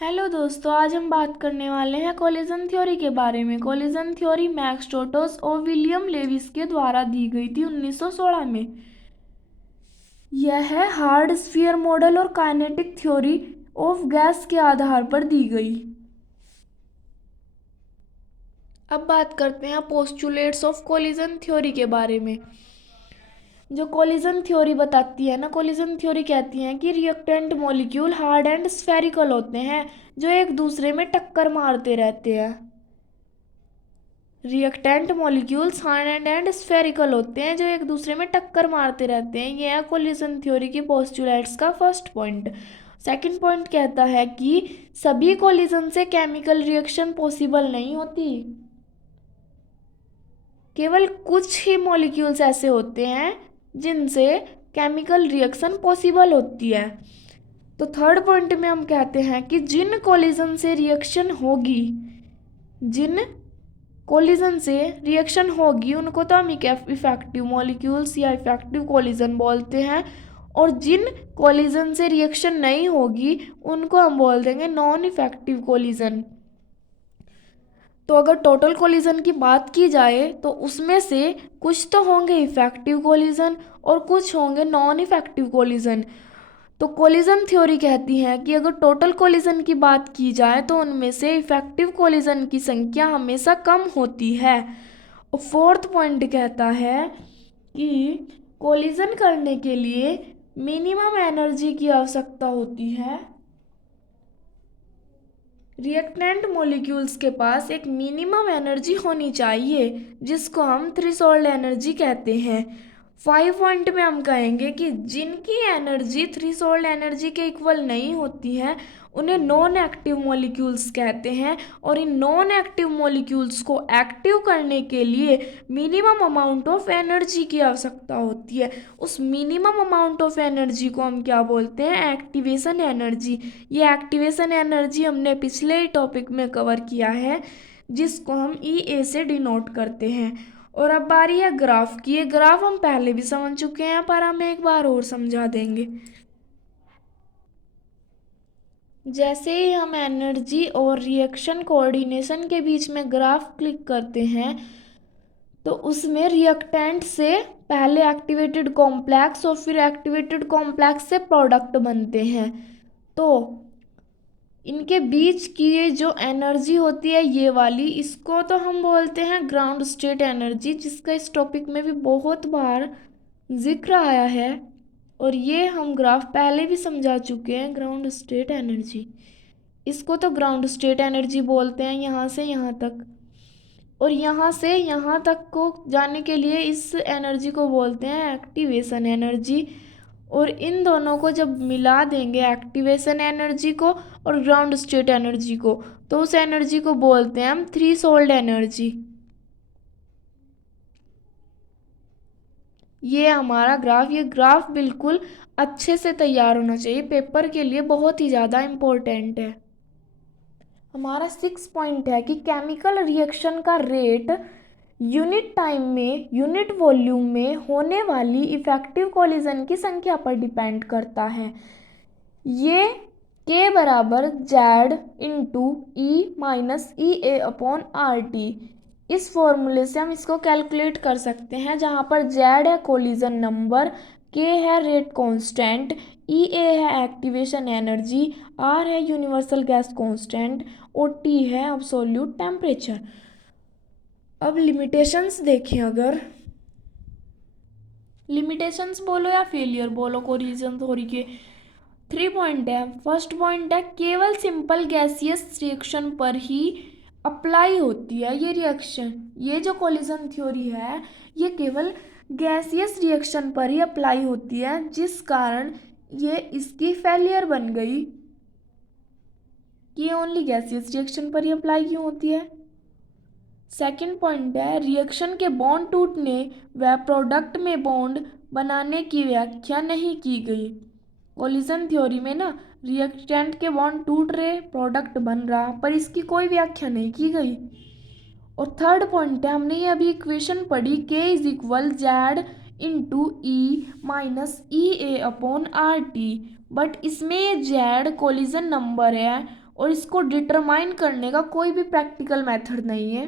Hello दोस्तों, आज हम बात करने वाले हैं कोलिजन थ्योरी के बारे में। कोलिजन थ्योरी मैक्स स्टोक्स और विलियम लेविस के द्वारा दी गई थी 1916 में। यह है हार्ड स्फीयर मॉडल और काइनेटिक थ्योरी ऑफ गैस के आधार पर दी गई। अब बात करते हैं पोस्टुलेट्स ऑफ कोलिजन थ्योरी के बारे में। जो कोलिजन थ्योरी बताती है ना, कोलिजन थ्योरी कहती है कि reactant molecule hard and spherical होते हैं जो एक दूसरे में टक्कर मारते रहते हैं। Reactant molecules hard and spherical होते हैं जो एक दूसरे में टक्कर मारते रहते हैं। यह है कोलिजन थ्योरी की पोस्टुलेट्स का फर्स्ट पॉइंट। सेकंड पॉइंट कहता है कि सभी कोलिजन से केमिकल रिएक्शन पॉसिबल नहीं होती, केवल कुछ ही मॉलिक्यूल्स ऐसे होते हैं जिनसे केमिकल रिएक्शन पॉसिबल होती है। तो थर्ड पॉइंट में हम कहते हैं कि जिन कोलिजन से रिएक्शन होगी, जिन कोलिजन से रिएक्शन होगी उनको तो हम इफेक्टिव मॉलिक्यूल्स या इफेक्टिव कोलिजन बोलते हैं, और जिन कोलिजन से रिएक्शन नहीं होगी उनको हम बोल देंगे नॉन इफेक्टिव कोलिजन। तो अगर टोटल कोलिजन की बात की जाए तो उसमें से कुछ तो होंगे इफेक्टिव कोलिजन और कुछ होंगे नॉन इफेक्टिव कोलिजन। तो कोलिजन थ्योरी कहती है कि अगर टोटल कोलिजन की बात की जाए तो उनमें से इफेक्टिव कोलिजन की संख्या हमेशा कम होती है। और फोर्थ पॉइंट कहता है कि कोलिजन करने के लिए मिनिमम एनर्जी की आवश्यकता होती है। रिएक्टेंट मॉलिक्यूल्स के पास एक मिनिमम एनर्जी होनी चाहिए जिसको हम थ्रेशोल्ड एनर्जी कहते हैं। 5 पॉइंट में हम कहेंगे कि जिनकी एनर्जी थ्रेशोल्ड एनर्जी के इक्वल नहीं होती है उन्हें नॉन एक्टिव मॉलिक्यूल्स कहते हैं, और इन नॉन एक्टिव मॉलिक्यूल्स को एक्टिव करने के लिए मिनिमम अमाउंट ऑफ एनर्जी की आवश्यकता होती है। उस मिनिमम अमाउंट ऑफ एनर्जी को हम क्या बोलते हैं? Activation energy. ये एक्टिवेशन एनर्जी हमने पिछले टॉपिक में कवर किया है, जिसको हम EA से डिनोट करते हैं। और अब बारी है ग्राफ की। ये ग्राफ हम पहले भी समझ चुके हैं पर हम एक बार और समझा देंगे। जैसे ही हम एनर्जी और रिएक्शन कोऑर्डिनेशन के बीच में ग्राफ क्लिक करते हैं तो उसमें रिएक्टेंट से पहले एक्टिवेटेड कॉम्प्लेक्स और फिर एक्टिवेटेड कॉम्प्लेक्स से प्रोडक्ट बनते हैं। तो इनके बीच की ये जो एनर्जी होती है ये वाली, इसको तो हम बोलते हैं ग्राउंड स्टेट एनर्जी, जिसका इस टॉपिक में भी बहुत बार जिक्र आया है और ये हम ग्राफ पहले भी समझा चुके हैं। ग्राउंड स्टेट एनर्जी, इसको तो ग्राउंड स्टेट एनर्जी बोलते हैं यहाँ से यहाँ तक, और यहाँ से यहाँ तक को जाने के लिए इस एनर्जी को बोलते हैं एक्टिवेशन एनर्जी। और इन दोनों को जब मिला देंगे, एक्टिवेशन एनर्जी को और ग्राउंड स्टेट एनर्जी को, तो उस एनर्जी को बोलते हैं हम थ्रेशोल्ड एनर्जी। ये हमारा ग्राफ, ये ग्राफ बिल्कुल अच्छे से तैयार होना चाहिए, पेपर के लिए बहुत ही ज़्यादा इम्पोर्टेंट है। हमारा 6 पॉइंट है कि केमिकल रिएक्शन का रेट यूनिट टाइम में यूनिट वॉल्यूम में होने वाली इफेक्टिव कोलिजन की संख्या पर डिपेंड करता है। ये K बराबर Z into E minus EA upon RT। इस फॉर्मूले से हम इसको कैलकुलेट कर सकते हैं, जहाँ पर Z है कोलिजन नंबर, K है रेट कांस्टेंट, EA है एक्टिवेशन एनर्जी, R है यूनिवर्सल गैस कांस्टेंट और T है अब्सोल्यूट टेम्परेचर। अब लिमिटेशंस देखें, अगर लिमिटेशंस बोलो या फेलियर बोलो कोलिजन थ्योरी के, 3 पॉइंट है। फर्स्ट पॉइंट है केवल सिंपल गैसियस रिएक्शन पर ही अप्लाई होती है ये रिएक्शन। ये जो कोलिजन थ्योरी है ये केवल गैसियस रिएक्शन पर ही अप्लाई होती है, जिस कारण ये इसकी फेलियर बन गई कि ये ओनली गैसियस रिएक्शन पर ही अप्लाई क्यों होती है। सेकंड पॉइंट है रिएक्शन के बॉन्ड टूटने व प्रोडक्ट में बॉन्ड बनाने की व्याख्या नहीं की गई। कोलिजन थ्योरी में ना रिएक्टेंट के बॉन्ड टूट रहे, प्रोडक्ट बन रहा, पर इसकी कोई व्याख्या नहीं की गई। और थर्ड पॉइंट है, हमने ये अभी इक्वेशन पढ़ी K is equal Z into E minus EA upon RT, but इसमें ये Z कोलिजन नंबर है और इसको डिटरमाइन करने का कोई भी प्रैक्टिकल मेथड नहीं है।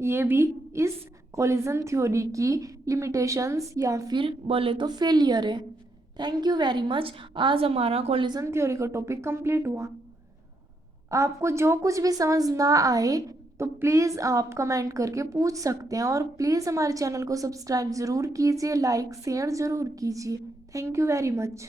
ये भी इस कोलिजन थ्योरी की लिमिटेशंस या फिर बोले तो फेलियर है। Thank you very much. आज हमारा कोलिजन थ्योरी का टॉपिक कंप्लीट हुआ। आपको जो कुछ भी समझ ना आए तो प्लीज़ आप कमेंट करके पूछ सकते हैं, और प्लीज़ हमारे चैनल को सब्सक्राइब ज़रूर कीजिए, लाइक शेयर ज़रूर कीजिए। Thank you very much.